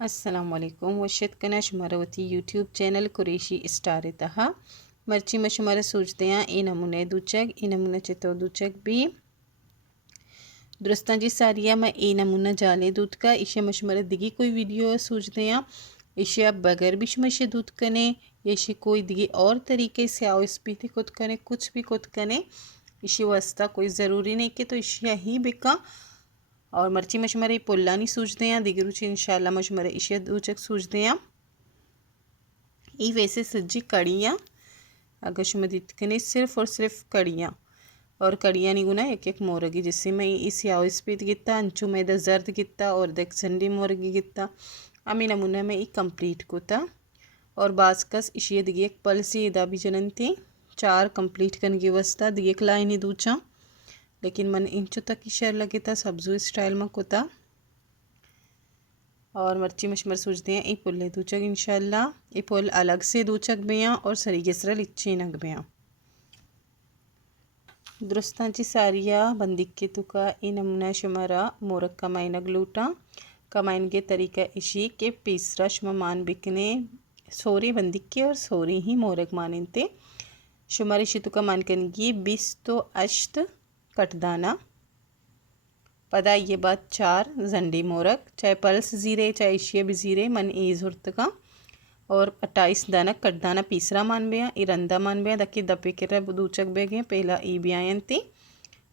अस्सलामुअलैकुम वशद शुमारवती YouTube channel Qureshi star तहा मर्ची में शुमारा सूझते हैं ई नमूने दूचक ई नमूने चितो दूचक भी दुरुस्ता जी सारिया मैं ई नमूना जाले दूध का इशे मशमरे दिगी कोई वीडियो सूझते हैं इशे अब बगैर भी शुमशे दूध कने इशे कोई दिगी और तरीके से आओ इस पीते खुद कने कुछ भी खुद कने इशे वास्ता कोई ज़रूरी नहीं कि तो इशे ही बिका और मर्ची मशमरे पुल्ला नहीं सूझते हैं दिगी रुचि इंशाल्लाह मशमरे इशे दूचक सूझते हैं ये वैसे सज्जी कड़ियाँ अगर शुमदीत कने सिर्फ और सिर्फ कड़ियाँ और कड़ियाँ नहीं गुना एक एक मोरगी जिससे मैं इस याओ स्पीत गित्ता अंचू में द जर्द गित्ता और देख संडी मोरगी गित्ता अमी नमूना में एक कंप्लीट कोता और बासकस इशिये दिगी एक पल सी इदा भी जननती 4 कंप्लीट कन की वस्ता दिगी एक लाइन ही दूचा लेकिन मन इंचो तक की शेर लगे था सब्जू स्टाइल में कोता और मर्ची मशमर सूझते हैं ये पुल्ले दूचक इंशाल्लाह ये पुल अलग से दूचक बेया और सरी गिसरा लिच्ची नग बेया दुरुस्तांची सारिया बंदिक के तुका ई नमूना शुमारा मोरक कमाइन ग्लूटा कमाइन के तरीका इशी के पीसरा शुमा मान बिकने सोरी बंदिक के और सोरी ही मोरक मानते शुमारी शितुका मान कनगी 20 तो अश्त कटदाना पदा ये बात 4 जंडी मोरक चाहे पल्स ज़ीरे चाहे इशिया भी ज़ीरे मन ईज हुर्त का और 28 दाना कटदाना पीसरा मान बेया इरंदा मान बेया दक्की दपे के दूचक बेगे पहला ई ब्यायंती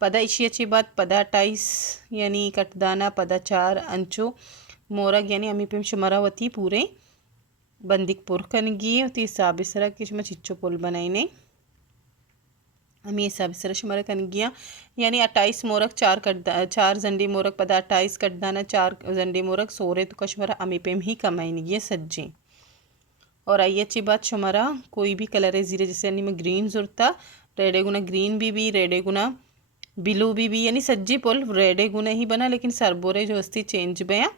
पदा इशिया ची बात पदा 28 यानी कटदाना पदा 4 अंचो मोरक यानी अमी पेम शुमरावती पूरे बंदिक पुरखनगी ती साबिसरा किश में चिच्चो पुल बनाईने हमें हिसाब से शुमारा कन गया यानी 28 मोरक 4 जंडी मोरक पदा 28 कटदाना 4 जंडी मोरक सोरे तो कशमरा अमी पेम ही कमाइन गया सज्जी और आई अच्छी बात शुमारा कोई भी कलर है ज़ीरे जैसे यानी में ग्रीन जुरता रेडे गुना ग्रीन भी रेडे गुना बिलू भी यानी सज्जी पुल रेडे गुना ही बना लेकिन सरबोरे जो हस्ती चेंज बया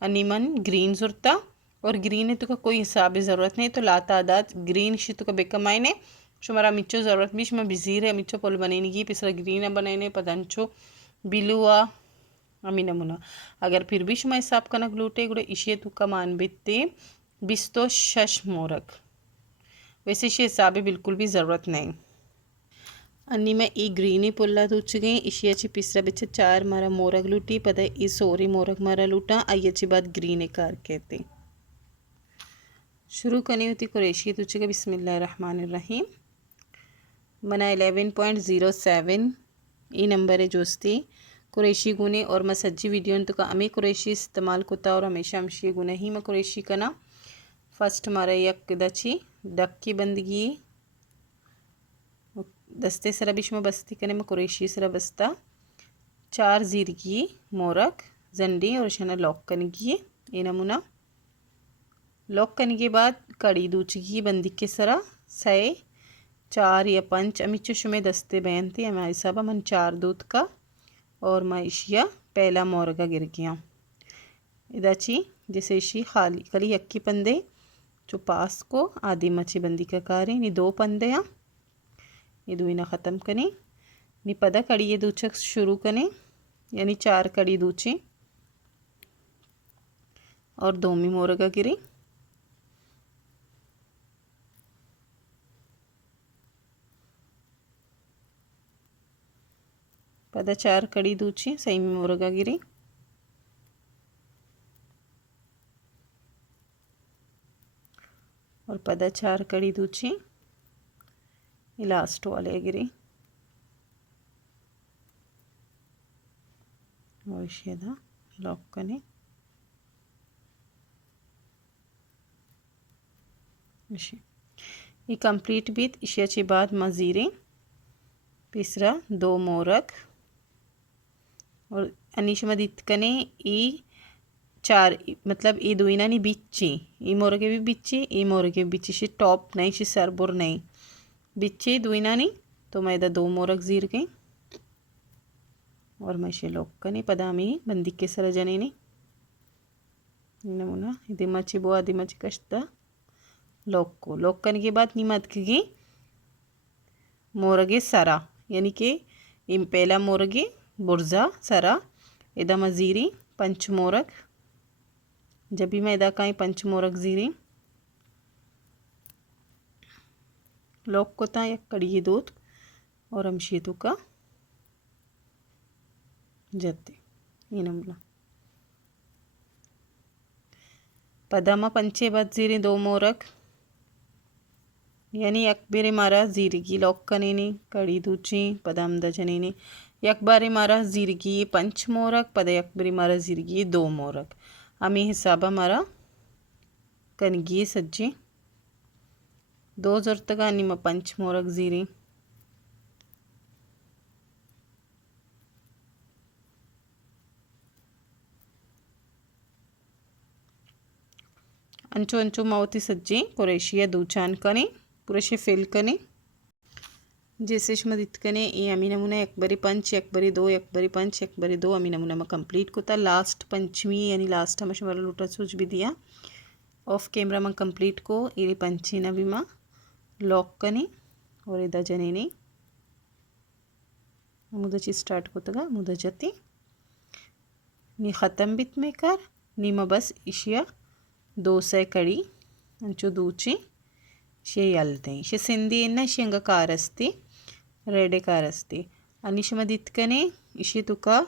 अनिमन ग्रीन जुरता और ग्रीन है तो का कोई हिसाब ज़रूरत नहीं तो लातादाद ग्रीन शी तो का बेकमाइने शुमारा मिच्चो ज़रूरत भी शुमा बिजीर है मिच्चो पुल बनेगी पिसरा ग्रीन बनेने पदंचो बिलुआ अमी नमूना अगर फिर भी शुमा हिसाब कनक ग्लूटे गुड़े इशिये तुक्का मान बित्ते बिस्तो शश मोरक वैसे इसे हिसाब बिल्कुल भी ज़रूरत नहीं अन्नी में ई ग्रीनी पुल्ला दूच गई इशियाची पिसरा बिच 4 मारा मोरक लूटी पता ई सोरी मोरक मारा लूटा आई अच्छी बात ग्रीने कार कहते शुरू करनी होती कुरैशी तुझे बिस्मिल्लाहिर्रहमानिर्रहीम मना 11.07 ई नंबर है जोस्ती कुरैशी गुने और मैं सज्जी वीडियो तो का अमी कुरैशी इस्तेमाल कोता और हमेशा हमशी गुने ही मैं कुरैशी कना फर्स्ट मारा यक दची डक की बंदगी दस्ते सरा बिश में बस्ती कने में कुरैशी सरा बस्ता 4 जीरगी मोरक जंडी और शना लॉक कनगी ये नमूना लॉक करने के बाद कड़ी दूचगी बंदी के सरा सै 4 या 5 अमिचुश में दस्ते बहन थे हमारे सब मन 4 दूध का और माइशिया पहला मोरगा गिर गया इदाची जैसे इशी खाली कली यक्की पंदे जो पास को आधी मच्छी बंदी का कार्य नी 2 पंदे ये दुईना ख़त्म करें नी पदा कड़ी ये दूचक शुरू करें यानी 4 कड़ी दूचे और 2 में मोरगा गिरी पदा 4 कड़ी दूची सही में मोरगा गिरी और पदा 4 कड़ी दूची लास्ट वाले गिरी और शेदा लॉक करें ये कंप्लीट बीत इशियाची बाद मजीरे तीसरा 2 मोरक और अनिशमदित कने ई 4 मतलब ई दुईना नी बिच्ची ई मोरगे भी बिच्ची ई मोरगे बिच्ची शी टॉप नहीं शी सरबुर नहीं बिच्ची दुईना नी तो मैं 2 मोरक जीर गई और मैं शे लोक कने पदामी बंदी के सर जने नी नमूना इधे मची बो आदि मची कश्ता लोक को लोक करने के बाद नीमत की मोरगे सरा यानी कि पहला मोरगे बुर्जा सरा इदा मजीरी पंच मोरग जब भी मैं इदा काई पंच मोरग जीरी लोक कोता या कड़ी दूध और अंशीतु का जत्ते इनमुला पदमा पंचे बद जीरी दो मोरग यानी यकबेरे मारा जीरगी लोक कनेनी कड़ी दूची पदम दजनेनी यकबारे मारा जीरगी पंच मोरग पद यकबेरे मारा जीरगी दो मोरग आम्ही हिसाबा मारा कनगी सज्जे दो जरतगा निम पंच मोरग जीरी अंचु अंचु मावती सज्जे पुरेशिया दूचान कने पुरेशे फेल कने जैसे मदित कने ये अमी नमूना एक बारी पंच एक बारी दो एक बारी पंच एक बारी दो अमी नमूना में कंप्लीट कोता लास्ट पंचमी यानी लास्ट हम वाला लूटा सूझ भी दिया ऑफ कैमरा में कंप्लीट को ये पंची नबी में लॉक कने और इदा जनेने मुदची स्टार्ट कोतगा मुदजती नी ख़त्म बित में कर नीमा बस इशिया दोसे कड़ी अंचु दूची शे यलते शे सिंधी इन्ना शिंग कारस्ती रेडे कारस्ती अनिशमदितकने इशी तुका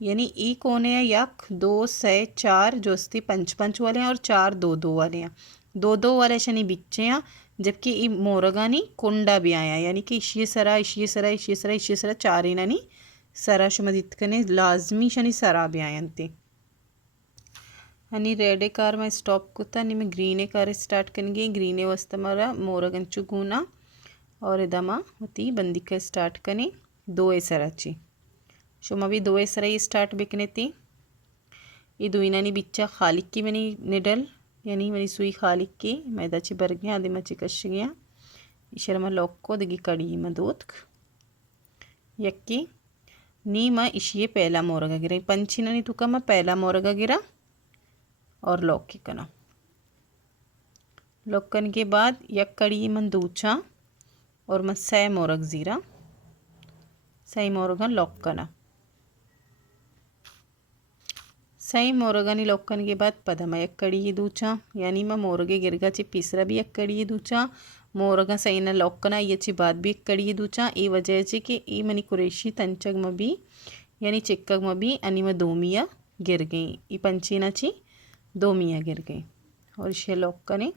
यानी ई कोने यक दो से चार जोस्ती पंच पंच वाले हैं और चार दो दो वाले हैं दो वाले शनि बिच्चे हैं जबकि ई मोरगानी कुंडा भी आया यानी कि इशी सरा इशी सरा इशी सरा इशी सरा चार इनानी सरा शमदितकने लाजमी शनि सरा भी आयंते आणि रेडे कार में स्टॉप कुत्ता नि में ग्रीने कार स्टार्ट करेंगे ग्रीने वस्त मरा मोरगंचु गुना और इदमा होती बंदी का स्टार्ट कने दो एसराची शुमा भी दो एसरा ही स्टार्ट बिकने थी ये दुइनानी बिच्चा खालिक की मैंने निडल यानी मेरी सुई खालिक की मैदाची बर गया आदि मची कश गया इशरमा लॉक को दिगी कड़ी में दूध यक्की नी मा इशिये पहला मोरगा गिरा पंची ननी तुका मा पहला मोरगा गिरा और लॉक की कना लॉक करने के बाद यक कड़ी मन दूचा और मैं सै मोरग ज़ीरा सही मोरगा लॉक करना सही मोरगानी लॉक करने के बाद पदमा यक कड़ी दूचा यानी मैं मोरगे गिरगा ची तीसरा भी यक कड़ी दूचा मोरगा सही ना लॉक करना ये ची बात भी एक कड़ी दूचा ये वजह ची कि ये मनी कुरेशी तंचग में भी यानी चिक्कग में भी अनि में दो मिया गिर गई ये पंची ना ची दो मियाँ गिर गई और इसे लॉक करें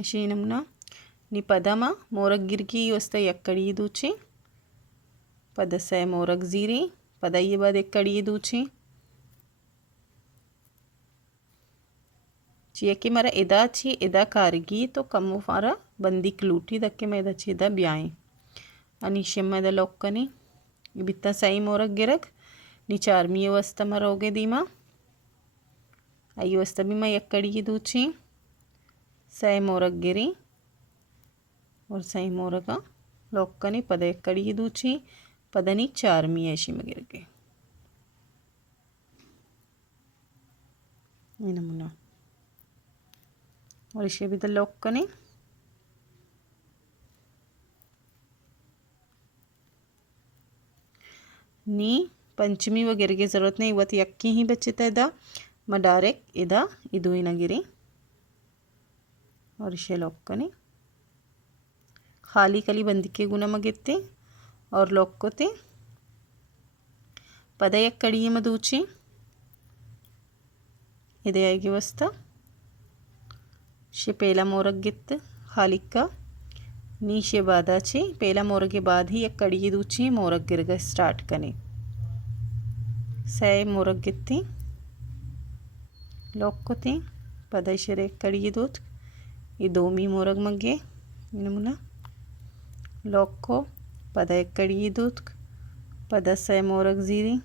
इसे नमूना नी पदमा मोरग गिर की वस्ता एक कड़ी दूची पद से मोरग जीरी पदा ये बाद एक कड़ी दूची चिया कि मारा इदा ची इदा कारगी तो कम मारा बंदी क्लूटी दक्के मैं इदा ची इदा ब्याएं अनिशे में इदा लॉक करें ये बित्ता सही मोरग गिरक नी चार मिये वस्ता मारा होगे दीमा अयो वस्ता भी मैं एक कड़ी दूची सही मोरग गिरी और सही मोरगा लॉक कने पद एक कड़ी दूची पदनी चार मी ऐसी में गिर गए ये नमूना और इसे भी तो लॉक कने नी पंचमी व गिर की ज़रूरत नहीं वत यक्की ही बच्चे तदा मैं डायरेक्ट इदा इदु ही ना गिरी और इसे लॉक कने खाली कली बंदी के गुना मगिरते और लॉक कोते पद एक कड़ी में दूची इदे आएगी वस्ता शे पहला मोरग गित्त खाली का नीचे बादाची पहला मोरग के बाद ही एक कड़ी दूची मोरग गिरगा स्टार्ट कने सै मोरग गित्ती लॉक कोते पद इशरे कड़ी दूध ये दो मी मोरग मगे नमूना लॉक को पद एक कड़ी दूध पद से मोरग जीरी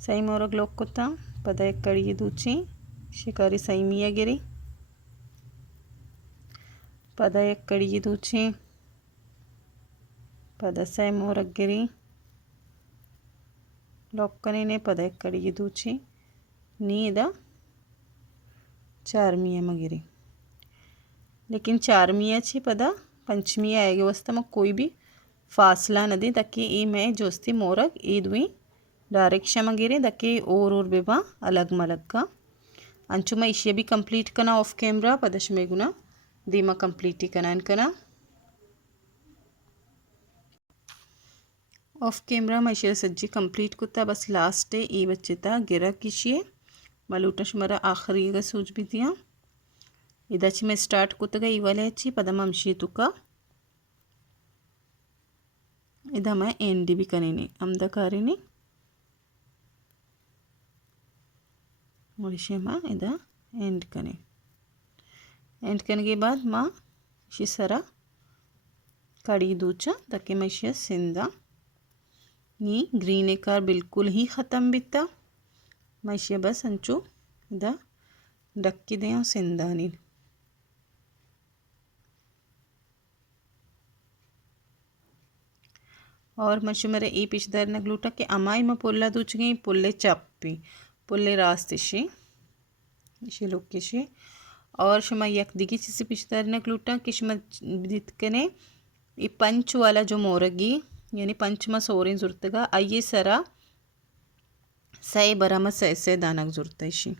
सही मोरग लॉक कोता पद एक कड़ी दूची शिकारी सही मिया गिरी पद एक कड़ी दूची पद से मोरग गिरी लॉक कने ने पद एक कड़ी दूची नीदा चार मिया मगिरी लेकिन चार मिया ची पदा पंचमी आएगी वस्ता में कोई भी फासला न दी ताकि ये मैं जोस्ती मोरग ये दुई डायरेक्ट शमा गिरे ताकि और बेबा अलग मलग का अंचुमा इशे भी कंप्लीट कना ऑफ कैमरा पदश में गुना दीमा कंप्लीट कना ऑफ कैमरा मैं सज्जी कंप्लीट कुत्ता बस लास्ट ये बच्चे था गिरा किशिए मलूटा शुमरा आखिरी का सूझ भी दिया इदाची मैं स्टार्ट कुत्तगा इवाले अच्छी पदम अंशी तुका इदा मैं एंड भी करेनी अमदा कारिनी और इसे माँ इदा एंड करने के बाद माँ इसी सरा कड़ी दूचा ताकि मैं इसे सिंदा नी ग्रीन कार बिल्कुल ही ख़त्म बिता मैं इसे बस अंचू इदा डक्की दें और सिंदा नी और मशुमरे ई पिछदार नगलूटा के अमाई में पुल्ला दूच गई पुल्ले चप्पी पुल्ले रास्तिशी इसे लोग किसे और शुमा यक दिगी चीज़ पिछदार नगलूटा कि शुमा दित कने ये पंच वाला जो मोरगी यानी पंचमा सोरें जुर्तगा आइए सरा सै बरामा सै दानक जुर्ता इशी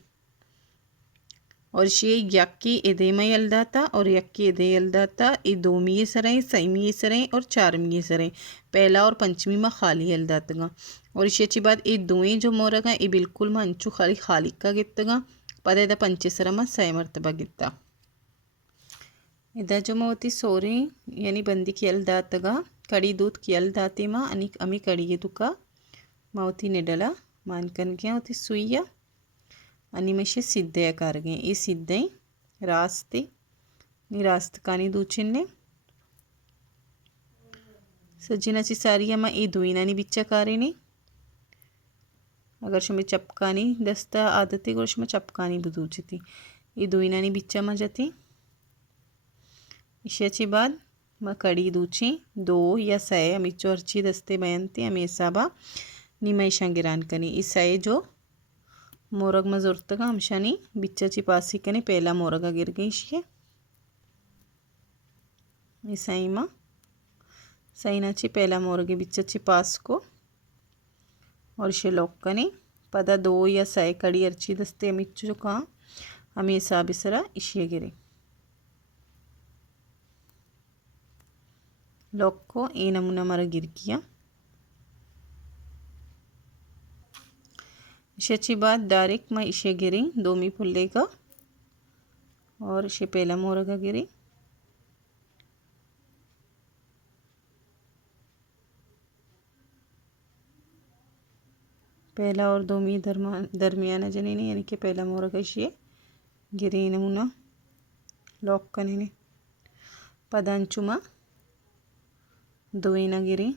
और शे यक्की एदेमा यल्दाता और यक्की एदे यल्दाता ये दोमी सरें सैमी सरें और चारमी सरें पहला और पंचमी में खाली यल्दातगा और इसी अच्छी बात ये दोएं जो मोरगा ये बिल्कुल में अंचू खाली खाली का गितगा पदे दा पंचे सरा में सै मरतबा गित्ता इदा जो मोती सोरी यानी बंदी की यल्दातगा कड़ी दूध की यल्दाती माँ अनिक अमी कड़ी ये तुका मावती निडला मानकन गया होती सुइया अनिमेशे सिद्धे कारगे ये सिद्धे रास्ते नी रास्त कानी दूचिन्ने सज्जिनाची सारियामा ये दुईनानी बिच्चा कारेनी अगर शुमे चपकानी दस्ता आदती गोश में चपकानी बुदूचती ये दुईनानी बिच्चा में जाती इशाची बाद मैं कड़ी दूची दो या सै अमिचो अर्ची दस्ते बयानती अमी हिसाबा निमेशा गिरान कनी इस सै जो मोरग में जुर्तगा हमशानी बिच्चाची पासी कने पहला मोरगा गिर गई इशे ईसाई माँ सैनाची पहला मोरगे बिच्चाची पास को और इसे लॉक कने पदा दो या सै कड़ी अर्ची दस्ते अमिच्चो जो कहाँ हमें हिसाब सरा इशे गिरे लॉक को ए नमूना मरा गिर किया इसे अच्छी बात डायरेक्ट मैं इसे गिरी दोमी पुल्ले का और इसे पहला मोरगा गिरी पहला और दोमी दरमियाना जनीनी यानी कि पहला मोरगा इसे गिरी नमूना लॉक करने पदांचुमा दोईना गिरी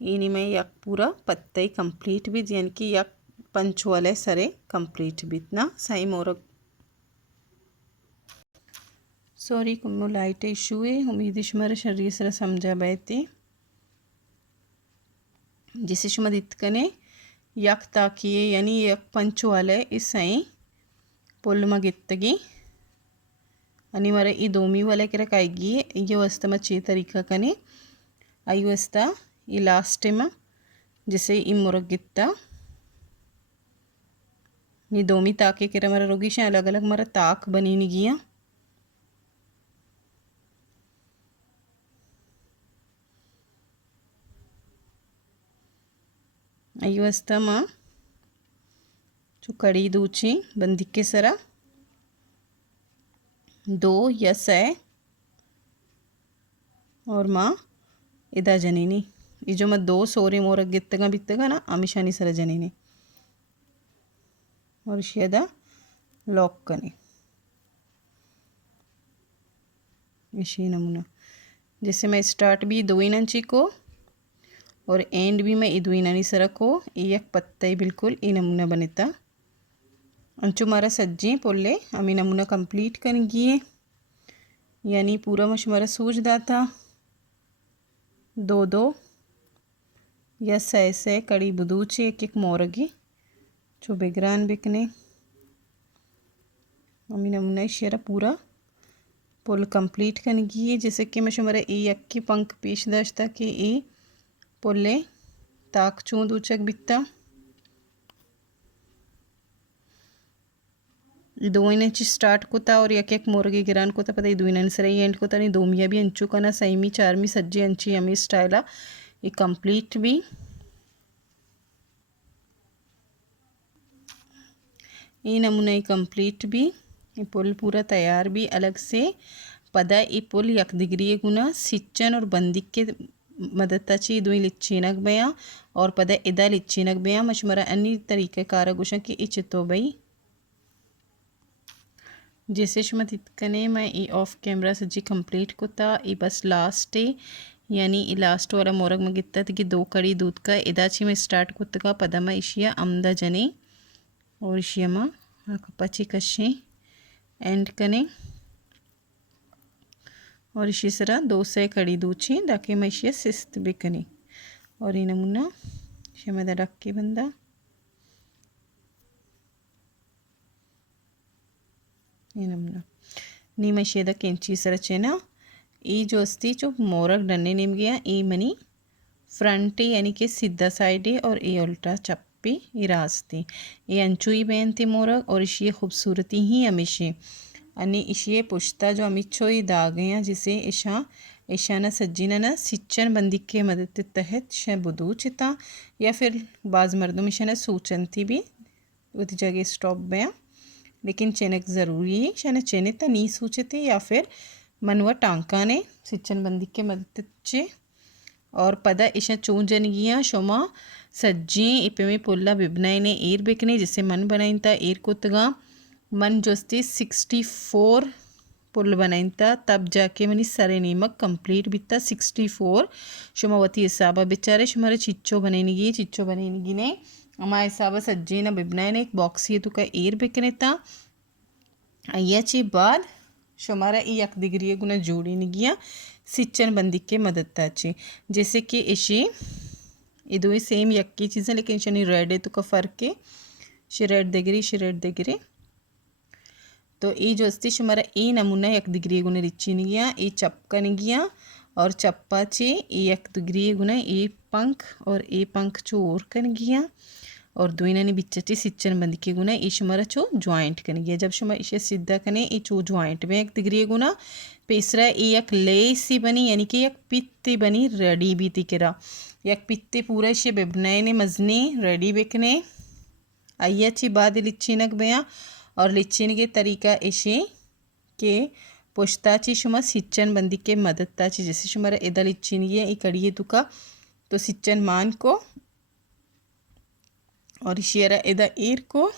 इन्हीं में यक पूरा पत्ता ही कंप्लीट भी यानी कि यक पंच वाले सरे कंप्लीट भी इतना सही मोरग सॉरी कुम्मो लाइट इशू है उम्मीद शुमारे शरीर सरा समझा बैठे जिसे शुमा दित्कने यक ताकिए यानी यक पंच वाले इस सही पुल्लमा गित्तगी अनि मरे ई दोमी वाले के रखाएगी ये वस्ता में चे तरीका कने आई वस्ता ये लास्ट में जैसे ई मुरग गित्ता ये दोमी ताके के मरा रोगी से अलग अलग मरा ताक बनी नहीं गया आई वस्ता माँ जो कड़ी दूची बंदी के सरा दो या सै और माँ इदा जनीनी ये जो मैं दो सोरे मोरग गित्तगा बित्तगा ना अमिशानी सरा जनीनी और शेदा लॉक कने इसी नमूना जैसे मैं स्टार्ट भी दो इंची को और एंड भी मैं दो इंची सरा को एक पत्ता ही बिल्कुल ये नमूना बनेता अंचु मारा सज्जी पोले अमी नमूना कंप्लीट कर गिए यानी पूरा मशमारा सूझ दाता दो दो या सै सै कड़ी बुदूची एक एक मोरगी जो बेगरान बिकने अमी नमूना शेरा पूरा पुल कंप्लीट कनगी जैसे कि मैं शुमारा ई यक्की पंख पीश दश्ता कि ई पुल्ले ताक चूंद उचक बित्ता दोइनंची स्टार्ट कोता और यक यक मोरगे गिरान कोता पता दोइनन सरे एंड कोता नी दोमिया भी अंचू कना सैमी चारमी सज्जी अंची यमी स्टाइला ये कंप्लीट भी ये नमूना ही कंप्लीट भी ये पुल पूरा तैयार भी अलग से पदा ये पुल यक दिग्री गुना सिच्चन और बंदिक के मदताची दुई लिच्चीनक बया और पदा इदा लिच्चीनक बया मशमरा अन्य तरीके कारगुशा की इचतो बई जैसे शुमत इतकने मैं ई ऑफ कैमरा सज्जी कंप्लीट कोता ई बस लास्ट यानी ई लास्ट वाला मोरग में गित्ता कि 2 कड़ी दूध का इदाची में स्टार्ट कोतगा पदमा इशिया अमदा जने और इशियमा पची कशे एंड कने और इसी तरह 2 से कड़ी दूची दाके मैं इशिया सिस्त भी कने और ये नमूना शमदा रख के बंदा ये नमूना नी मशेदा केंची सरचेना ई जो अस्ती जो मोरग डन्ने निम गया ई मनी फ्रंट यानी कि सीधा साइड और ये उल्टा चप्पी ये रास्ती ये अंचुई बेनती मोरग और इसी खूबसूरती ही हमेशे अनि इसी पुश्ता जो अमिच्छो ही दाग हैं जिसे ईशा ईशाना सज्जीना ना सिच्चन बंदी के मदद तहत शे बुदू चिता या फिर बाज़ मर्दों ईशाना सूचनती भी उस जगह स्टॉप बया लेकिन चेनक ज़रूरी है शाने चेने ता नी सूचते या फिर मनवा टांका ने सिच्चन बंदी के मदद चे और पदा इशा चूं जनगिया शोमा सज्जी इपे में पुल्ला बिबनाई ने ईर बेकने जिसे मन बनाइन ता ईर कोतगा मन जोस्ती 64 पुल बनाइन ता तब जाके मनी सरे नीमक कंप्लीट बिता 64 शुमावती हिसाबा बेचारे शुमारे चिच्चो बनेगी ने अमा हिसाबा सज्जी ना बिबनाई ने एक बॉक्स ये तो का ईर बेकने ता अय्याची बाद शुमारा ई यक दिग्री गुना जोड़ी निगिया सिच्चन बंदी के मदद ताची जैसे कि इशी इदो ही सेम यक की चीज़ें लेकिन इशनी रेड है तो का फ़र्क है शे रेड देगिरे तो ई जो अस्ती शुमारा ई नमूना यक दिग्री गुना रिच्ची निगिया ई चपका निगिया और चप्पा चे ई यक दिग्री गुना ई पंख और ई पंख चो और कन गिया और दुइनानी बिच्चची सिच्चन बंदी के गुना ई शुमारा चो ज्वाइंट कन गया जब शुमा इसे सीधा कने ई चो ज्वाइंट में एक दिग्री गुना पेसरा ई यक लेसी बनी यानी कि यक पित्ती बनी रेडी भी तिकरा यक पित्ते पूरा इसे बेबनाए ने मजने रेडी बेकने अय्याची बाद लिच्चीनक बया और लिच्चीन के तरीका इसे के पुश्ताची शुमा सिच्चन बंदी के मदद ताची जैसे शुमारा इदा लिच्चीन ये ई कड़िए तुका तो सिच्चन मान को और इशियरा इदा ईर को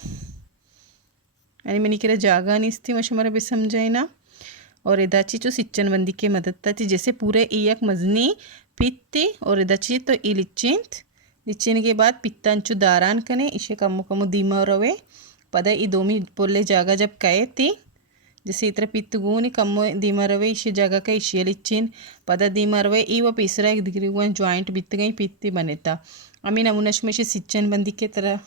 यानी मैंने कह जागा नहीं थी मशुमारा भी समझाए ना और इदाची जो सिच्चन बंदी के मदद ताची जैसे पूरे ई यक मजनी पित्ते और इदाची तो ई लिच्चीन के बाद पित्तांचु दारान कने इसे कमु दीमा रवे पदा ई दोमी पोले जागा जब कहे थी जैसे इतर पित्त गुनी कम्मो दीमा रवे इसे जगह का इशिया लिच्चीन पदा दीमा रवे ई वो तीसरा एक दिग्री गुन ज्वाइंट बित गई पित्ती बने था अमीन अमुनश में सिच्चन बंदी के तरह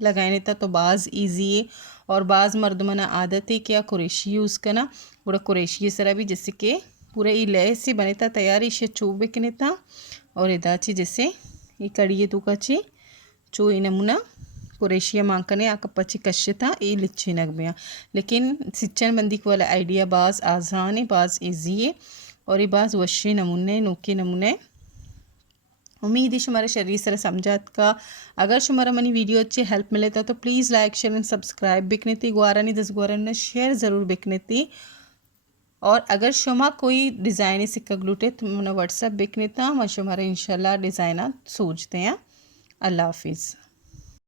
लगाने था तो बाज़ ईजी है और बाज़ मर्दमना आदत है क्या कुरेशी यूज़ करना पूरा कुरेशी सरा भी जैसे कि पूरे ई लय से बने था तैयार इसे चूबे के था और इदाची जैसे ये कड़िए तुकाची चो ई नमूना कुरेशिया मांकने आकपची कश्यता ये लिच्ची नगमिया लेकिन सिच्चन बंदी वाला आइडिया बाज़ आसान है बाज़ ईजी है और ये बाज़ वशी नमूने नोके नमूने उम्मीद है शुमारा शरीर सर समझात का अगर शुमारा मनी वीडियो अच्छी हेल्प मिले तो please like share and subscribe बिकने थी गुआरानी 10 गुआरानी शेयर ज़रूर बिकने थी और अगर शुमा कोई डिज़ाइन सिक्का ग्लूटे तो मैंने व्हाट्सएप बिकने था मैं शुमारा इंशाल्लाह डिज़ाइना सोचते हैं अल्लाह हाफिज़।